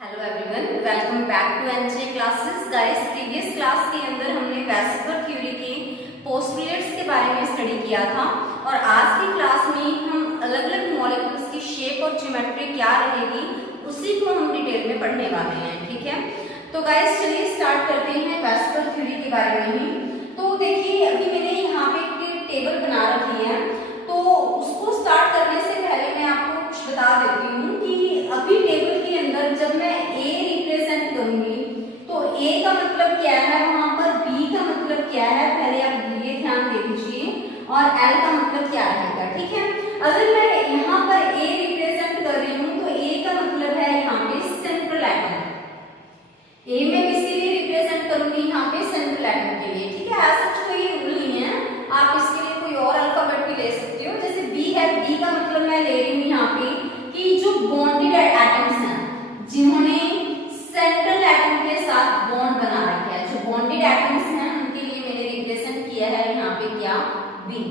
Hello everyone, welcome back to NJ classes. Guys, previous class के अंदर हमने vestibular theory के पोस्टुलेट्स के बारे में स्टडी किया था और आज की क्लास में हम अलग अलग मॉलिक्यूल्स की शेप और ज्योमेट्री क्या रहेगी उसी को हम डिटेल में पढ़ने वाले हैं। ठीक है, तो गाइस चलिए स्टार्ट करते हैं वेस्टिबुलर थ्योरी के बारे में ही। तो देखिए, अभी मैंने यहाँ पे एक टेबल बना रखी है, तो उसको स्टार्ट करने से पहले मैं आपको कुछ बता देती हूँ कि अभी टेबल के अंदर जब मैं ए रिप्रेजेंट करूंगी तो ए का मतलब क्या है, वहां पर बी का मतलब क्या है, पहले आप ये ध्यान दे दीजिए, और एल का मतलब क्या रहेगा। ठीक है, अगर मैं यहाँ पर ए रिप्रेजेंट कर रही हूँ तो ए का मतलब है यहाँ पे सेंट्रल एटम। ए में किसके लिए रिप्रेजेंट करूंगी, यहाँ पे सेंट्रल एटम के लिए। ठीक है, ऐसा कोई रूल नहीं है, आप इसके लिए कोई और अल्फाबेट भी ले सकते हो। जैसे बी है, बी का मतलब मैं ले रही हूँ यहाँ पे कि जो बॉन्डेड एटम्स हैं जिन्होंने सेंट्रल एटम के साथ बॉन्ड बना रखा है, जो बॉन्डेड एटम्स हैं उनके लिए मैंने रिप्रेजेंट किया है यहाँ पे क्या, बी।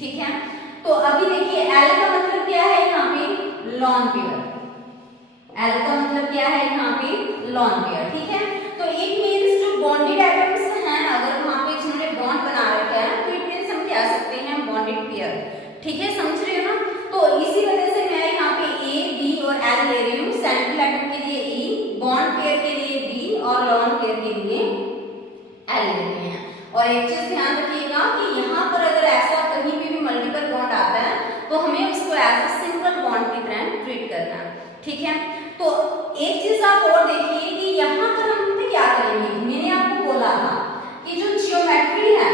ठीक है, तो अभी देखिए एल का मतलब क्या है यहाँ पे, लॉन पेयर। एल का मतलब क्या है यहाँ पे, लॉन पेयर। ठीक है, तो इट मींस जो बॉन्डेड एटम्स हैं अगर वहां पे जिन्होंने बॉन्ड बना रखा है तो इट मींस हम कह सकते हैं बॉन्डेड पेयर। ठीक है, समझ रहे हो ना। तो इसी वजह से मैं यहाँ पे ए, बी और एल ले रही हूँ। सेंट्रल एटम के लिए ई, बॉन्ड पेयर के लिए बी और लॉन पेयर के लिए एल ले रहे हैं। और एक चीज ध्यान रखिएगा कि यहाँ पर अगर ऐसा कहीं पे भी मल्टीपल बॉन्ड आता है तो हमें उसको एज अ सिंगल बॉन्ड की तरह ट्रीट करना है। ठीक है, तो एक चीज आप और देखिए कि यहाँ पर हम क्या करेंगे। मैंने आपको बोला था कि जो ज्योमेट्री है,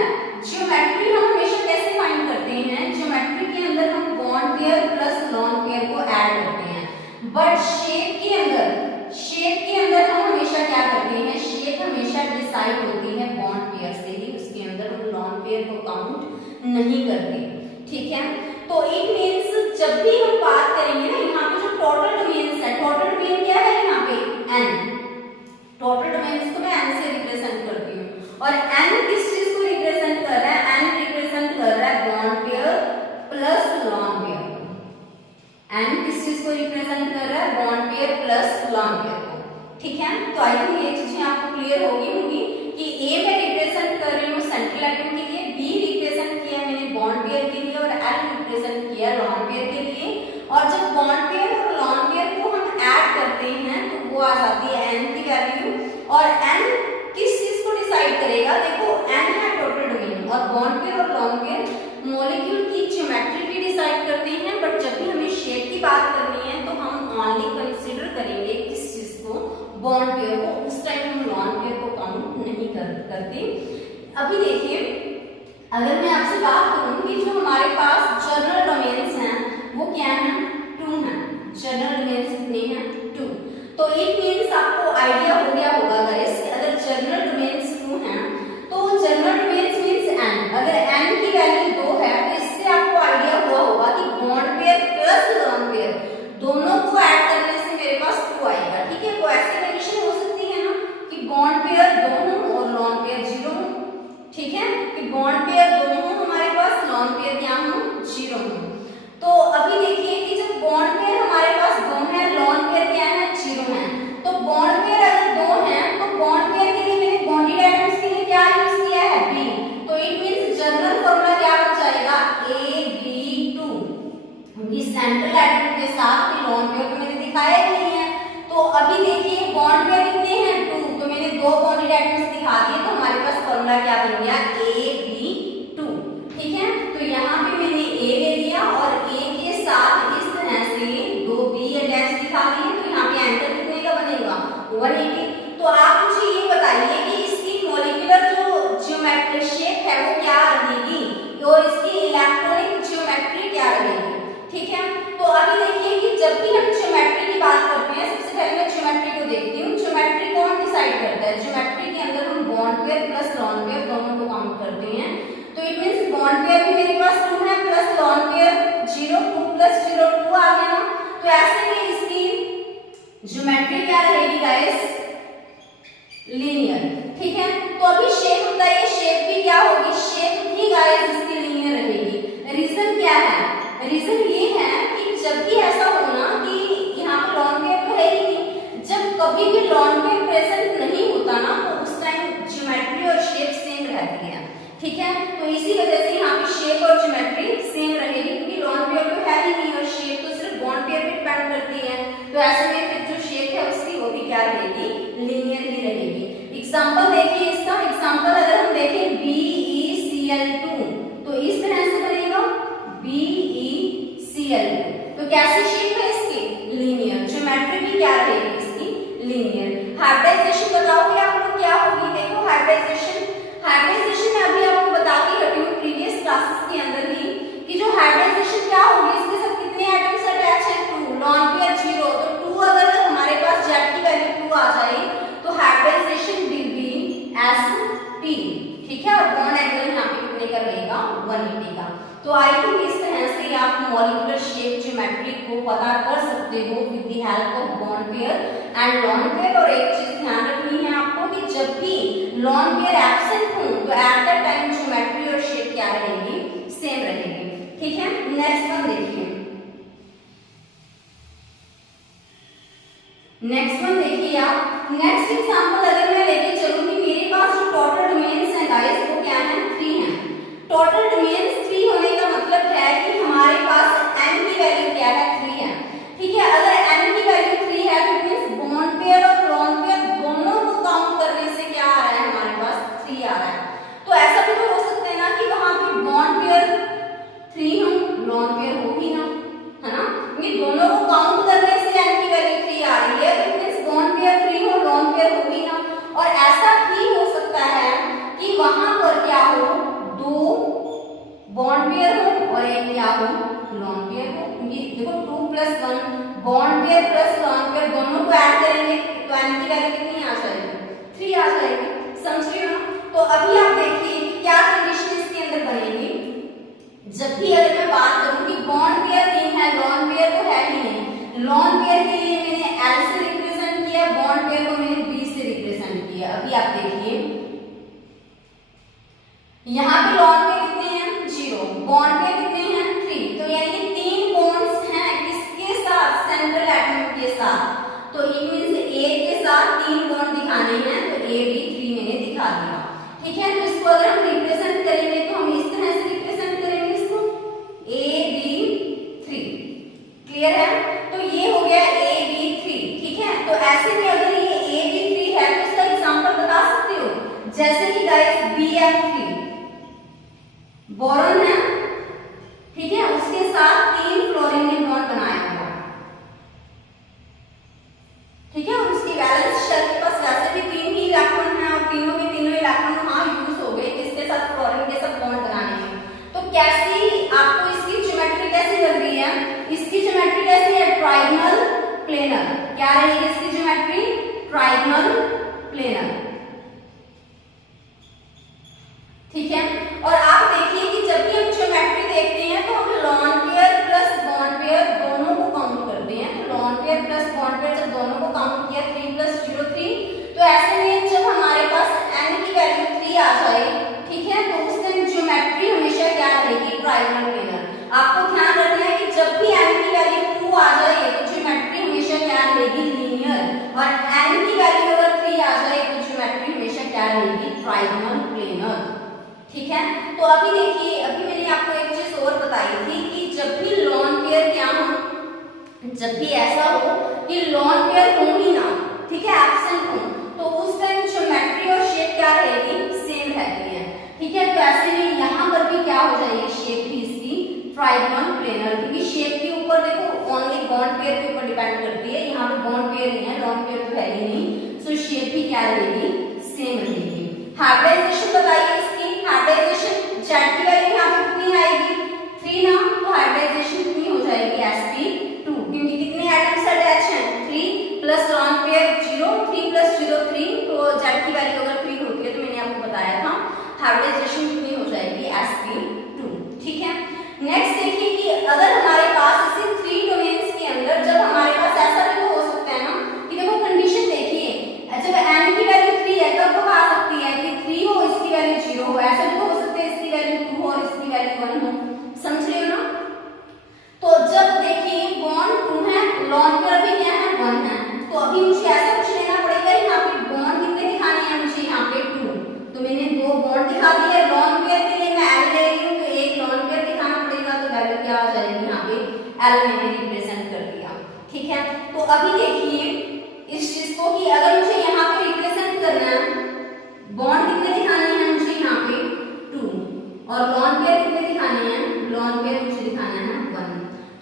ज्योमेट्री हम हमेशा कैसे फाइंड करते हैं, ज्योमेट्री के अंदर हम bond pair plus lone pair को ऐड करते हैं, बट शेप के अंदर हम हमेशा क्या करते हैं, शेप हमेशा डिसाइड होती है बॉन्ड पेयर से ही, उसके अंदर हम लॉन पेयर को काउंट नहीं करते। ठीक है, तो इट मींस जब भी हम बात करेंगे ना, यहाँ पे जो टोटल डोमेन्स है, टोटल डोमेन क्या है यहाँ पे, एन। टोटल डोमेन्स को मैं एन से रिप्रेजेंट करती हूँ, और एन किस चीज को रिप्रेजेंट कर रहा है, एन रिप्रेजेंट कर रहा है bond pair plus lone pair. N किस चीज को रिप्रेजेंट कर रहा है, bond pair plus lone pair को। ठीक है, तो आई थिंक ये चीजें आपको क्लियर होगी कि ए में रिप्रेजेंट कर रही हूँ सेंट्रल एटम के लिए, बी रिप्रेजेंट किया मैंने बॉन्ड पेयर के लिए, और एल रिप्रेजेंट किया लॉन पेयर के लिए। और जब बॉन्ड पेयर और लॉन पेयर को हम ऐड करते हैं तो वो आ जाती है एन की वैल्यू। और एन किस चीज को डिसाइड करेगा, देखो एन है टोटल डोमेन, और बॉन्ड पेयर और लॉन पेयर मॉलिक्यूल की ज्योमेट्री भी डिसाइड करते हैं, बट जब भी हमें शेप की बात करनी है तो हम ओनली कंसीडर करेंगे किस चीज को, बॉन्ड पेयर को। उस टाइम हम लॉन पेयर को काउंट नहीं करते। अभी देखिए, अगर मैं आपसे बात करूं कि जो हमारे पास जनरल डोमेन्स हैं वो क्या है, 2 हैं। जनरल डोमेन्स कितने हैं, 2। तो इट मींस आपको आइडिया हो गया होगा गाइस, अगर जनरल डोमेन्स 2 हैं तो जनरल डोमेन्स मींस एन। अगर एन की वैल्यू 2 है तो इससे आपको आइडिया हुआ होगा कि bond pair plus lone pair दोनों को ऐड करने से मेरे पास 2 आएगा। ठीक है, तो ऐसी कंडीशन हो सकती है ना कि बॉन्ड पेयर 2 हो और लॉन पेयर 0 हो। ठीक है, कि बॉन्ड पेयर 2 हो हमारे पास, लॉन पेयर क्या हो, 0 हो। तो अभी देखिए कि जब बॉन्ड पेयर हमारे पास 2 है, लॉन पेयर क्या है, 0 है, तो बॉन्ड पेयर अगर 2 है तो बॉन्ड पेयर के लिए मैंने बॉन्डेड एटम्स के लिए क्या यूज किया है, बी। तो इट मींस जनरल फॉर्मूला क्या बन जाएगा, AB2। क्योंकि सेंट्रल एटम के साथ भी लॉन पेयर तो मैंने दिखाया ही नहीं है। तो अभी देखिए बॉन्ड पेयर कितने हैं, 2, तो मैंने 2 बॉन्डेड एटम्स दिखा दिए, तो हमारे पास फॉर्मूला क्या बन गया, AB2। ठीक है, तो यहाँ पे मैंने A ले लिया और A के साथ इस तरह से 2 B अटैच दिखा दिए, तो यहाँ पे आंसर कितने का बनेगा, 180। तो आप मुझे ये बताइए कि इसकी मॉलिक्यूलर जो ज्योमेट्री शेप है वो क्या रहेगी और इसकी इलेक्ट्रॉनिक ज्योमेट्री क्या रहेगी। ठीक है, तो अभी देखिए कि जब भी हम ज्योमेट्री की बात करते हैं, सबसे पहले मैं ज्योमेट्री को देखती हूँ। ज्योमेट्री कौन डिसाइड करता है, ज्योमेट्री के अंदर हम bond pair plus lone pair दोनों को काउंट करते हैं। तो इट मींस बॉन्ड पेयर भी मेरे पास 2 है प्लस लॉन पेयर 0, 2 प्लस 0 2 आ गया। तो ऐसे में इसकी ज्योमेट्री क्या रहेगी गाइस, लीनियर। ठीक है, तो अभी शेप होता है, शेप भी क्या होगी, शेप भी गाइस इसकी लीनियर रहेगी। रीजन क्या है, रीजन ये है कि जब भी ऐसा होना कि यहाँ पे लॉन पेयर तो है ही नहीं, जब कभी तो आई थिंक इस तरह से आप मॉलिक्यूलर शेप ज्योमेट्री को पता कर सकते हो with the help of bond pair and lone pair. और एक चीज ध्यान रखनी है आपको कि जब भी लोन पेयर एब्सेंट हो तो एट दैट टाइम ज्योमेट्री और शेप क्या रहेगी, सेम रहेगी। ठीक है, नेक्स्ट वन देखिए। नेक्स्ट वन देखिए आप, नेक्स्ट एग्जांपल अगर मैं लेके चलूं कि मेरे पास जो टोटल डोमेन्स हैं गाइस वो क्या है, 3 हैं। टोटल डोमेन्स 3 होने का मतलब है कि हमारे पास n की वैल्यू क्या है, 3 है। ठीक है, अगर n की वैल्यू 3 है तो मींस बॉन्ड पेयर और लोन पेयर दोनों को काउंट करने से क्या आ रहा है, हमारे पास 3 आ रहा है। तो ऐसा भी तो हो सकता है ना कि वहां पे बॉन्ड पेयर 3 हो, लोन पेयर हो ही ना, है ना, ये दोनों को काउंट करने से n की वैल्यू 3 आ रही है, तो मींस बॉन्ड पेयर 3 हो, लोन पेयर हो ही ना। और ऐसा भी हो सकता है कि वहां पर क्या हो, 2 बॉन्ड पेयर हो और एक क्या हो, लोन पेयर हो। क्योंकि देखो 2 + 1 bond pair plus lone pair दोनों को ऐड करेंगे तो n की वैल्यू कितनी आ जाएगी, 3 आ जाएगी। समझ रहे हो? तो अभी आप देखिए क्या कंडीशन इसके अंदर बनेगी। जब भी अगर मैं बात करूं कि बॉन्ड पेयर 3 है, लोन पेयर तो है ही नहीं, लोन पेयर के लिए मैंने L से रिप्रेजेंट किया, बॉन्ड पेयर को मैंने B से रिप्रेजेंट किया। अभी आप देखिए यहाँ पे लोन पेयर कितने हैं, 0, बॉन्ड पेयर कितने हैं, 3, तो यानी कि 3 बॉन्ड्स हैं किसके साथ, सेंट्रल एटम के साथ। तो इट मींस A के साथ 3 बॉन्ड दिखाने हैं, तो AB3 मैंने दिखा दिया। ठीक है, तो इसको अगर हम रिप्रेजेंट करेंगे तो हम इस तरह से रिप्रेजेंट करेंगे इसको, AB3। क्लियर है? तो ये हो गया AB3। ठीक है, तो ऐसे में अगर ये AB3 है तो इसका एग्जांपल बता सकते हो, जैसे कि गाइस BF3 बोरॉन है, ठीक है, उसके साथ 3 फ्लोरीन ने बॉन्ड बनाया हुआ, ठीक है, और उसकी वैलेंस शेल के पास वैसे भी 3 ही इलेक्ट्रॉन हैं और तीनों के तीनों इलेक्ट्रॉन वहां यूज हो गए किसके साथ, फ्लोरीन के साथ बॉन्ड बनाने में। तो कैसी आपको इसकी ज्योमेट्री कैसी लग रही है, इसकी ज्योमेट्री कैसी है, ट्रायंगल प्लेनर। क्या रहेगी इसकी ज्योमेट्री, ट्रायंगल प्लेनर। ठीक है, और आप देखिए कि जब भी हम ज्योमेट्री देखते हैं तो हम lone pair plus bond pair दोनों को काउंट करते हैं। तो lone pair plus bond pair जब दोनों को काउंट किया 3 + 0 3, तो ऐसे में जब हमारे पास n की वैल्यू 3 आ जाए, ठीक है, तो उस टाइम ज्योमेट्री हमेशा क्या रहेगी, ट्रायंगल प्लेनर। आपको ध्यान रखना है कि जब भी n की वैल्यू 2 आ जाए तो ज्योमेट्री हमेशा क्या रहेगी, लीनियर, और n की वैल्यू अगर 3 आ जाए तो ज्योमेट्री हमेशा क्या रहेगी, ट्रायंगल प्लेनर। ठीक है, तो अभी देखिए, अभी मैंने आपको एक चीज और बताई थी कि जब भी लोन पेयर क्या हो, जब भी ऐसा हो कि लोन पेयर हो ही ना, ठीक है, एब्सेंट हो, तो उस टाइम ज्योमेट्री और शेप क्या रहेगी, सेम रहती है। ठीक है, तो ऐसे में यहाँ पर भी क्या हो जाएगी, शेप भी इसकी ट्रायंगल प्लेनर, क्योंकि शेप के ऊपर देखो ओनली बॉन्ड पेयर के ऊपर डिपेंड करती है, यहाँ पे बॉन्ड पेयर नहीं है, लोन पेयर तो है ही नहीं, सो शेप भी क्या रहेगी, सेम रहेगी। हाइब्रिडाइजेशन बताइए इसकी, हाइब्रिडाइजेशन जेड की वैल्यू यहाँ पे कितनी आएगी, 3 ना, तो हाइब्रिडाइजेशन कितनी हो जाएगी, sp2, क्योंकि कितने एटम्स अटैच हैं, 3 प्लस लोन पेयर 0, 3 + 0 3, तो जेड की वैल्यू अगर 3 होती है तो मैंने आपको बताया था हाइब्रिडाइजेशन कितनी हो जाएगी, sp2। ठीक है, नेक्स्ट देखिए कि अगर हमारे पास इसी 3 डोमेन्स के अंदर जब हमारे पास ऐसा भी तो हो सकता है ना कि देखो कंडीशन देखिए, जब n की वैल्यू 3 है तब तो आ सकती है कि 3 हो, इसकी वैल्यू 0 हो, ऐसा भी तो हो सकता है इसकी वैल्यू 2 हो और इसकी वैल्यू 1 हो। समझ रहे हो ना? तो जब देखिए बॉन्ड 2 है, लोन पेयर भी क्या है, 1 है, तो अभी मुझे ऐसा कुछ लेना पड़ेगा, यहाँ पे बॉन्ड कितने दिखाने हैं मुझे, यहाँ पे 2, तो मैंने 2 बॉन्ड दिखा दिए। लोन पेयर के लिए मैं L ले रही हूँ, तो एक लोन पेयर दिखाना पड़ेगा, तो वैल्यू क्या आ जाएगी, यहाँ पे L मैंने रिप्रेजेंट कर दिया। ठीक है, तो अभी देखिए इस चीज को कि अगर मुझे यहाँ पे रिप्रेजेंट करना है, बॉन्ड कितने दिखाने हैं मुझे, यहाँ पे 2, और लोन पेयर कितने दिखाने हैं, लोन पेयर मुझे दिखाना है 1,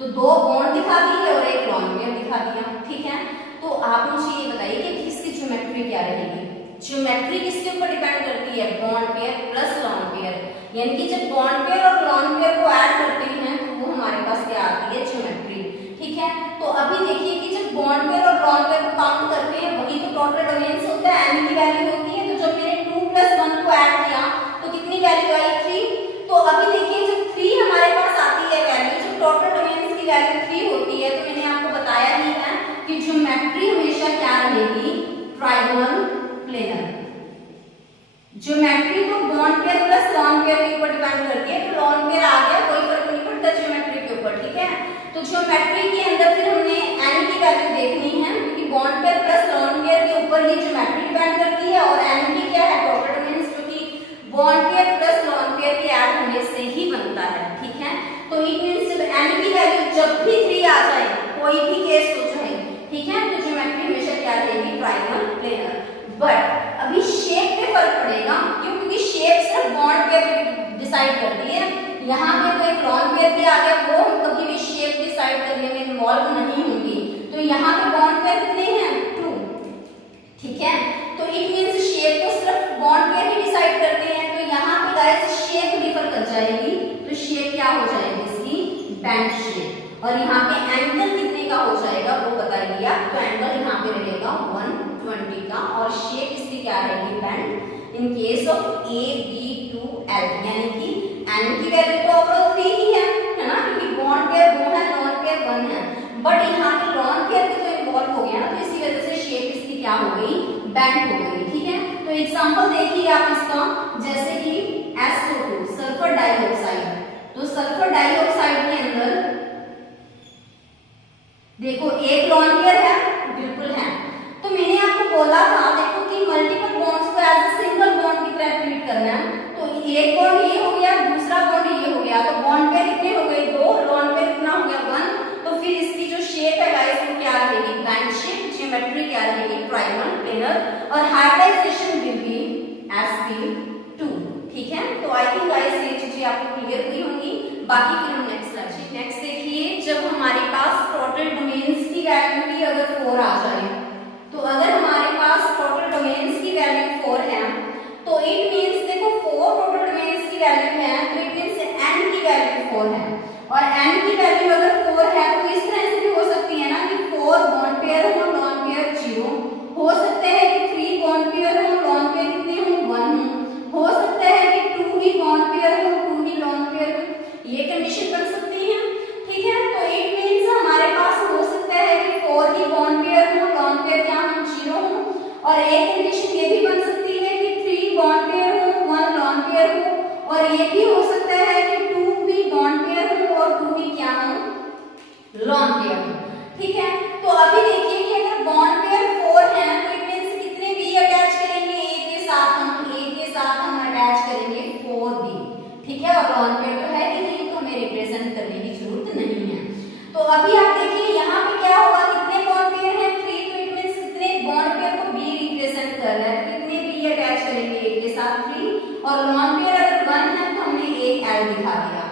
तो 2 बॉन्ड दिखा दिए और एक लोन पेयर दिखा दिया। ठीक है, तो आप मुझे ये बताइए कि इसकी ज्योमेट्री क्या रहेगी। ज्योमेट्री किसके ऊपर डिपेंड करती है, bond pair plus lone pair, यानी कि जब बॉन्ड पेयर और लोन पेयर को ऐड करते हैं तो वो हमारे पास क्या आती है, ज्योमेट्री। ठीक है, तो अभी देखिए कि जब बॉन्ड पेयर और लोन पेयर को काउंट करते हैं वही तो टोटल डोमेन्स होता है, n की वैल्यू होती है, तो जब मैंने 2 + 1 को ऐड किया तो कितनी वैल्यू आई, 3। तो अभी देखिए जब 3 हमारे पास कि ज्योमेट्री हमेशा क्या रहेगी, ट्रायंगल प्लेनर। ज्योमेट्री तो bond pair plus lone pair के ऊपर डिपेंड करती है, तो लॉन पेयर आ गया कोई फर्क नहीं पड़ता ज्योमेट्री के ऊपर, ठीक है। तो ज्योमेट्री के अंदर फिर हमने n की वैल्यू देखनी है, क्योंकि bond pair plus lone pair के ऊपर ही ज्योमेट्री डिपेंड करती है, और n की क्या है, डॉटेड मींस जो कि bond pair plus lone pair के ऐड होने से ही बनता है, ठीक है। तो इट मींस जब n की वैल्यू जब भी 3 आ जाए, कोई भी केस हो जाए, ठीक है, तो ज्योमेट्री हमेशा क्या रहेगी, ट्रायंगल प्लेनर। बट अभी शेप पे फर्क पड़ेगा, क्यों, क्योंकि शेप सिर्फ बॉन्ड पेयर पे डिसाइड करती है। यहाँ पे तो एक लॉन पेयर भी आ गया, वो हम कभी भी शेप डिसाइड करने में इन्वॉल्व नहीं होंगी। तो यहाँ पे बॉन्ड पेयर कितने हैं, 2, ठीक है। तो इट मींस शेप को सिर्फ बॉन्ड पेयर ही डिसाइड करते हैं। तो यहाँ पे गाइस शेप डिफर कर जाएगी, तो शेप क्या हो जाएगी इसकी, बेंड शेप। और यहाँ पे एंगल कितने का हो जाएगा वो बता दिया, तो एंगल यहाँ पे रहेगा 120 का, और शेप इसकी क्या रहेगी, bent. In case of A B two L, यानी कि n की वैल्यू तो ओवरऑल 3 ही है ना, क्योंकि बॉन्ड पेयर 2 है, लॉन पेयर 1 है। बट यहाँ पे लॉन पेयर भी तो इन्वॉल्व हो गया ना, तो इसी वजह से शेप इसकी क्या हो गई, बेंड हो गई, ठीक है। तो एग्जांपल देखिए आप इसका, जैसे कि SO2 सल्फर डाइऑक्साइड। तो सल्फर डाइऑक्साइड के अंदर देखो एक लॉन पेयर है, बिल्कुल है। तो मैंने आपको बोला था देखो कि मल्टीपल बॉन्ड्स को एज अ सिंगल बॉन्ड की तरह ट्रीट करना है। तो एक बॉन्ड ये हो गया, दूसरा बॉन्ड ये हो गया, तो बॉन्ड पेयर कितने हो गए, 2, लॉन पेयर कितना हो गया, 1। तो फिर इसकी जो शेप है गाइस वो क्या रहेगी, बेंड शेप। ज्योमेट्री क्या रहेगी, ट्रायंगल प्लेनर। और हाइब्रिडाइजेशन विल बी sp2, ठीक है। तो आई थिंक गाइस ये चीजें आपको क्लियर हुई होंगी। बाकी फिर हम नेक्स्ट देखिए, जब हमारे पास टोटल डोमेन्स की वैल्यू भी अगर 4 आ जाए, तो अगर हमारे पास टोटल डोमेन्स की वैल्यू 4 है, तो इट मींस देखो 4 टोटल डोमेन्स की वैल्यू है, तो इट मींस n की वैल्यू 4 है। और n की वैल्यू अगर 4 है तो इस तरह से भी हो सकती है ना कि 4 बॉन्ड पेयर हो, लॉन पेयर 0 हो सकते हैं, कि 3 बॉन्ड पेयर हो, लॉन पेयर कितने हो, 1 हो सकता है कि 2 ही बॉन्ड पेयर हो, 2 ही लॉन पेयर हो, ये कंडीशन बन सकती है, ठीक है। तो इट मींस हमारे पास हो सकता है कि 4 ही बॉन्ड पेयर हो, लॉन पेयर क्या हो, 0 हो। और एक कंडीशन ये भी बन सकती है कि 3 बॉन्ड पेयर हो, 1 लॉन पेयर हो। और ये भी हो सकता है कि 2 भी बॉन्ड पेयर हो और 2 ही क्या हो, लॉन पेयर हो, ठीक है। तो अभी देखिए कि अगर बॉन्ड पेयर 4 है, तो इट मींस कितने बी अटैच करेंगे, ए के साथ हम अटैच करेंगे 4 बी, ठीक है। और लॉन पेयर तो है कि नहीं, तो हमें रिप्रेजेंट करने की जरूरत नहीं है। तो अभी आप देखिए यहाँ पे क्या होगा, कितने बॉन्ड पेयर है, 3, तो इट मींस कितने बॉन्ड पेयर को बी रिप्रेजेंट कर रहा है, तो कितने बी अटैच करेंगे, ए के साथ 3। और लॉन पेयर अगर 1 है तो हमने एक एल दिखा दिया।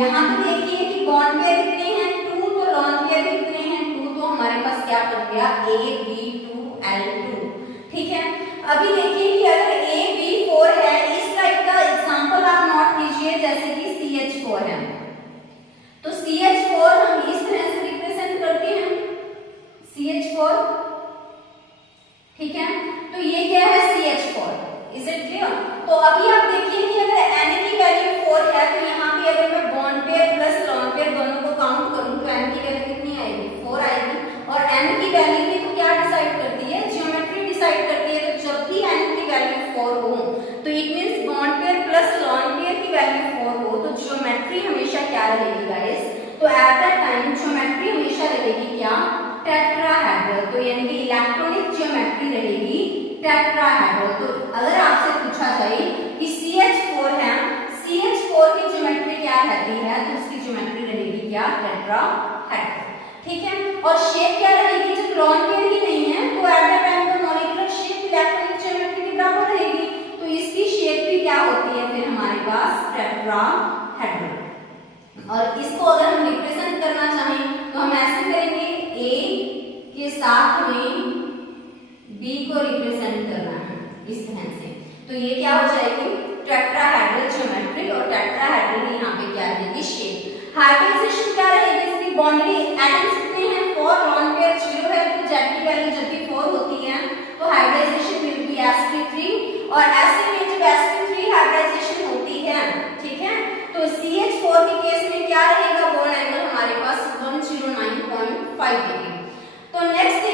यहाँ पे देखिए कि बॉन्ड पेयर कितने हैं, 2, तो लॉन पेयर भी कितने हैं, 2, तो हमारे पास क्या बन गया, AB2L2, ठीक है। अभी देखिए कि अगर AB4 है, इस टाइप का एग्जांपल आप नोट कीजिए, जैसे कि CH4 है, तो CH4 हम इस तरह से रिप्रेजेंट करते हैं, CH4, ठीक है। तो ये क्या है, CH4, इज इट क्लियर। तो अभी आप देखिए कि अगर n की वैल्यू 4 है, तो यहाँ पे अगर मैं bond pair plus lone pair दोनों को काउंट करूं, तो n की वैल्यू कितनी आएगी, 4 आएगी। और n की वैल्यू भी तो क्या डिसाइड करती है, ज्योमेट्री डिसाइड करती है। तो जब भी n की वैल्यू 4 हो, तो it means bond pair plus lone pair की वैल्यू 4 हो, तो ज्योमेट्री हमेशा क्या रहेगी गाइस, तो एट दैट टाइम ज्योमेट्री हमेशा रहेगी क्या, टेट्राहेड्रल। तो यानी कि इलेक्ट्रॉनिक ज्योमेट्री रहेगी टेट्राहेड्रल। तो अगर आपसे पूछा जाए कि CH4 है, CH4 की ज्योमेट्री क्या रहती है, तो उसकी ज्योमेट्री रहेगी क्या, टेट्राहेड्रल, ठीक है। और शेप क्या रहेगी, जब लॉन पेयर ही नहीं है, तो at the time the molecular shape electronic geometry के बराबर रहेगी। तो इसकी शेप भी क्या होती है फिर हमारे पास, टेट्राहेड्रल। और इसको अगर हम रिप्रेजेंट करना चाहें तो हम ऐसे करेंगे, A के साथ में B को रिप्रेजेंट करना है इस तरह से। तो ये क्या हो जाएगी, टेट्राहेड्रल ज्योमेट्री। और टेट्राहेड्रल यहाँ पे क्या रहेगी, शेप। हाइब्रिडाइजेशन क्या रहेगी, इसकी बॉन्डिंग एटम्स कितने हैं, 4, लॉन पेयर 0 है, तो Z की वैल्यू जब भी 4 होती है तो हाइब्रिडाइजेशन विल बी sp3। और ऐसे में जब sp3 हाइब्रिडाइजेशन होती है, ठीक है, तो CH4 के केस में क्या रहेगा, बॉन्ड एंगल हमारे पास 109.5 डिग्री। तो नेक्स्ट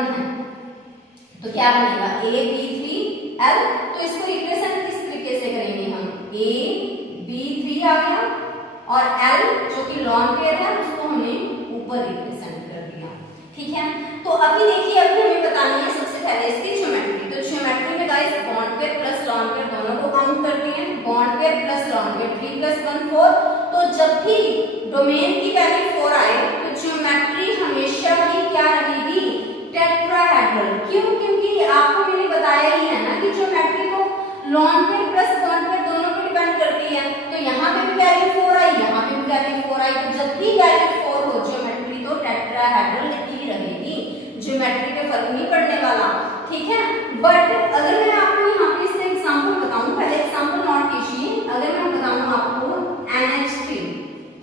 1 है तो क्या बनेगा AB3L। तो इसको रिप्रेजेंट किस तरीके से करेंगे हम, AB3 आ गया और L जो कि लॉन पेयर है उसको हमने ऊपर रिप्रेजेंट कर दिया। ठीक है, तो अभी देखिए अभी हमें बतानी है सबसे पहले इसकी ज्योमेट्री। तो ज्योमेट्री में guys bond pair plus lone pair दोनों को काउंट करते हैं। Bond pair plus lone pair 3 + 1 4। तो जब भी डोमेन की वैल्यू 4 आए तो ज्योमेट्री हमेशा ही क्या रहेगी, टेट्राहेड्रल। क्यों, क्योंकि आपको मैंने बताया ही है ना कि ज्योमेट्री तो lone pair plus bond pair दोनों पे डिपेंड करती है। तो यहाँ पे भी वैल्यू 4 आई, यहाँ पे भी वैल्यू 4 आई, तो जब भी वैल्यू 4 हो ज्योमेट्री तो टेट्राहेड्रल ही रहेगी, ज्योमेट्री पे फर्क नहीं पड़ने वाला। ठीक है, बट अगर मैं आपको यहाँ पे इसका एग्जांपल बताऊं, पहले एग्जांपल नोट कीजिए। अगर मैं बताऊं आपको NH3,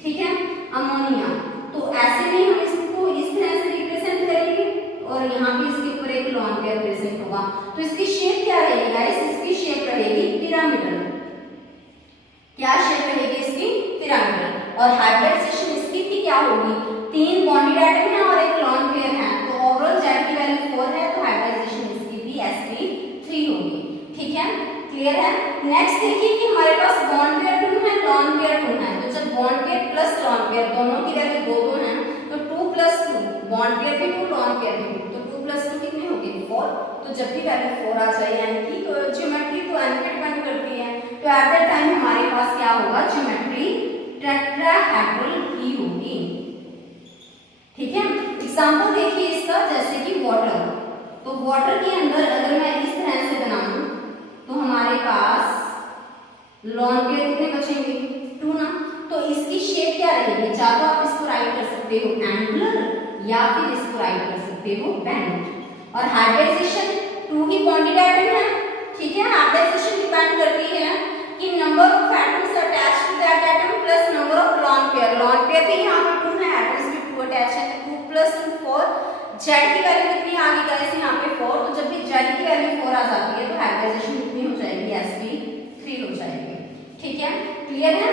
ठीक है, अमोनिया, तो ऐसे में हम इसको इस तरह से रिप्रेजेंट करेंगे और यहाँ पे इसके ऊपर एक लॉन पेयर प्रेजेंट होगा। तो इसकी शेप क्या रहेगी गाइस, इसकी शेप रहेगी पिरामिडल। क्या शेप रहेगी इसकी, पिरामिडल। और हाइब्रिडाइजेशन इसकी भी क्या होगी, 3 बॉन्डेड एटम है और एक लॉन पेयर है, तो ओवरऑल Z की वैल्यू 4 है तो हाइब्रिडाइजेशन इसकी भी sp3 होगी। ठीक है, क्लियर है। नेक्स्ट देखिए कि हमारे पास बॉन्ड पेयर 2 है, लॉन पेयर 2 है। तो जब bond pair plus lone pair दोनों की वैल्यू 2 है तो 2 + 2, बॉन्ड पेयर भी 2 लॉन पेयर भी 2, तो 2 + 2 कितने हो गए 4। तो जब भी वैल्यू 4 आ जाए यानी कि तो ज्योमेट्री तो n पे डिपेंड करती है, तो एट दैट टाइम हमारे पास क्या होगा, ज्योमेट्री टेट्राहेड्रल ही होगी। ठीक है, एग्जांपल देखिए इसका, जैसे कि वाटर। तो वाटर के अंदर अगर मैं इस तरह से बनाऊं तो हमारे पास लॉन पेयर कितने बचेंगे, 2 ना। तो इसकी शेप क्या रहेगी, या तो आप इसको राइट कर सकते हो एंगुलर या फिर इसको राइट कर सकते हो बेंट। और हाइब्रिडाइजेशन 2 ही बॉन्डेड एटम है। ठीक है, हाइब्रिडाइजेशन डिपेंड करती है कि number of atoms attached to that atom plus number of lone pair. Lone pair भी यहाँ पे 2 है, एटम्स भी 2 अटैच है, 2 + 4। Z की वैल्यू कितनी आ गई गाइस यहाँ पे 4। तो जब भी Z की वैल्यू 4 आ जाती है तो हाइब्रिडाइजेशन कितनी हो जाएगी, sp3 हो जाएगी। ठीक है, क्लियर है।